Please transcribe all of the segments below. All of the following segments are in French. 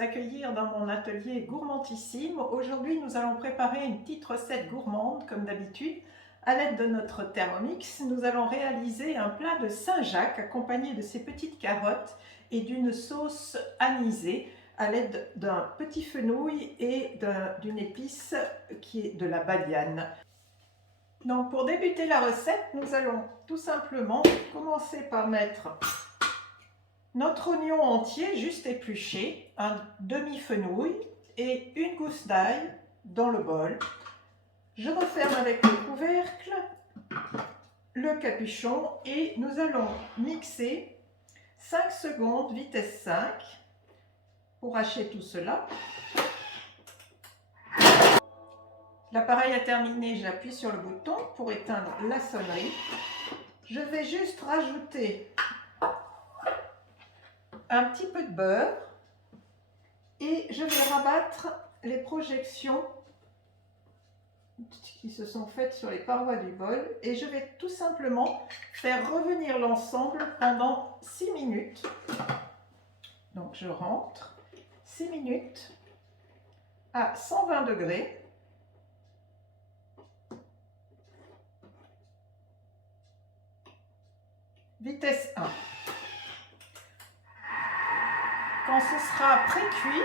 vous accueillir dans mon atelier gourmandissime. Aujourd'hui, nous allons préparer une petite recette gourmande, comme d'habitude. À l'aide de notre Thermomix, nous allons réaliser un plat de Saint-Jacques accompagné de ces petites carottes et d'une sauce anisée à l'aide d'un petit fenouil et d'une épice qui est de la badiane. Donc pour débuter la recette, nous allons tout simplement commencer par mettre notre oignon entier, juste épluché, un demi-fenouil et une gousse d'ail dans le bol. Je referme avec le couvercle, le capuchon et nous allons mixer 5 secondes, vitesse 5, pour hacher tout cela. L'appareil a terminé, j'appuie sur le bouton pour éteindre la sonnerie. Je vais juste rajouter un petit peu de beurre et je vais rabattre les projections qui se sont faites sur les parois du bol et je vais tout simplement faire revenir l'ensemble pendant 6 minutes. Donc je rentre 6 minutes à 120 degrés. Vitesse 1. Quand ce sera pré-cuit,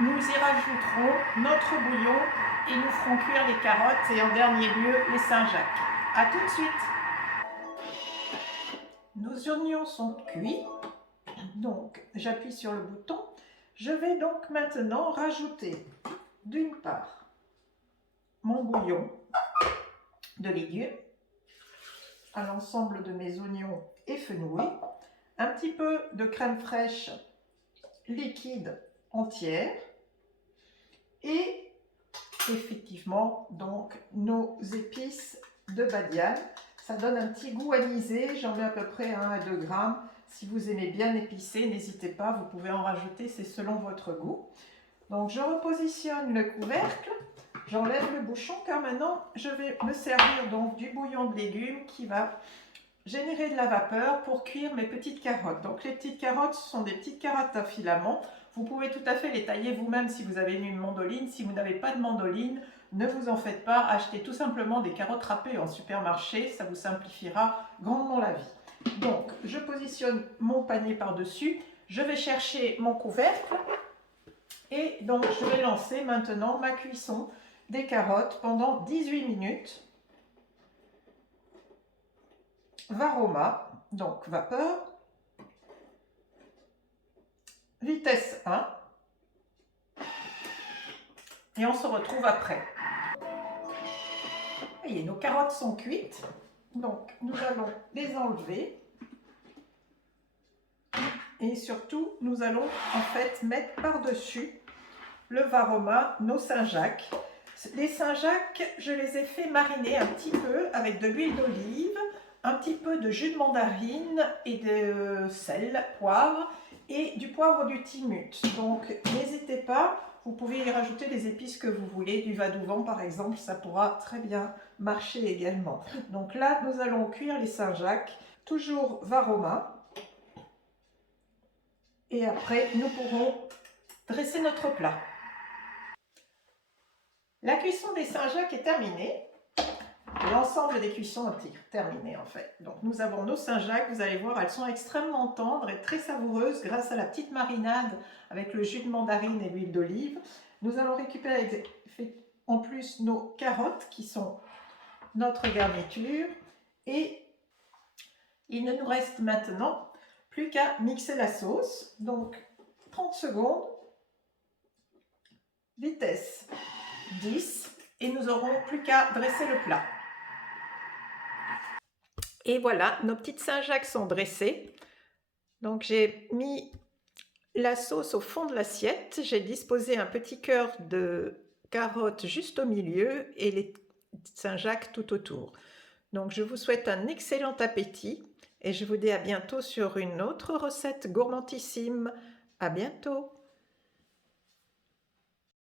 nous y rajouterons notre bouillon et nous ferons cuire les carottes et en dernier lieu les Saint-Jacques. A tout de suite. Nos oignons sont cuits, donc j'appuie sur le bouton. Je vais donc maintenant rajouter d'une part mon bouillon de légumes à l'ensemble de mes oignons et fenouil, un petit peu de crème fraîche liquide entière et effectivement donc nos épices de badiane. Ça donne un petit goût anisé, j'en mets à peu près 1 à 2 grammes. Si vous aimez bien épicé, n'hésitez pas, vous pouvez en rajouter, c'est selon votre goût. Donc je repositionne le couvercle, j'enlève le bouchon car maintenant je vais me servir donc du bouillon de légumes qui va générer de la vapeur pour cuire mes petites carottes. Donc les petites carottes, ce sont des petites carottes à filaments. Vous pouvez tout à fait les tailler vous-même si vous avez une mandoline. Si vous n'avez pas de mandoline, ne vous en faites pas. Achetez tout simplement des carottes râpées en supermarché. Ça vous simplifiera grandement la vie. Donc, je positionne mon panier par-dessus. Je vais chercher mon couvercle. Et donc, je vais lancer maintenant ma cuisson des carottes pendant 18 minutes. Varoma, donc vapeur. Vitesse 1 et on se retrouve après. Voyez, nos carottes sont cuites, donc nous allons les enlever et surtout nous allons en fait mettre par-dessus le varoma nos Saint-Jacques. Les Saint-Jacques, je les ai fait mariner un petit peu avec de l'huile d'olive, un petit peu de jus de mandarine et de sel, poivre et du poivre du timut. Donc n'hésitez pas, vous pouvez y rajouter les épices que vous voulez, du vadouvan par exemple, ça pourra très bien marcher également. Donc là, nous allons cuire les Saint-Jacques, toujours varoma. Et après, nous pourrons dresser notre plat. La cuisson des Saint-Jacques est terminée. L'ensemble des cuissons est terminé en fait. Donc nous avons nos Saint-Jacques, vous allez voir, elles sont extrêmement tendres et très savoureuses grâce à la petite marinade avec le jus de mandarine et l'huile d'olive. Nous allons récupérer en plus nos carottes qui sont notre garniture et il ne nous reste maintenant plus qu'à mixer la sauce. Donc 30 secondes, vitesse 10 et nous n'aurons plus qu'à dresser le plat. Et voilà, nos petites Saint-Jacques sont dressées. Donc j'ai mis la sauce au fond de l'assiette. J'ai disposé un petit cœur de carottes juste au milieu et les Saint-Jacques tout autour. Donc je vous souhaite un excellent appétit et je vous dis à bientôt sur une autre recette gourmandissime. À bientôt!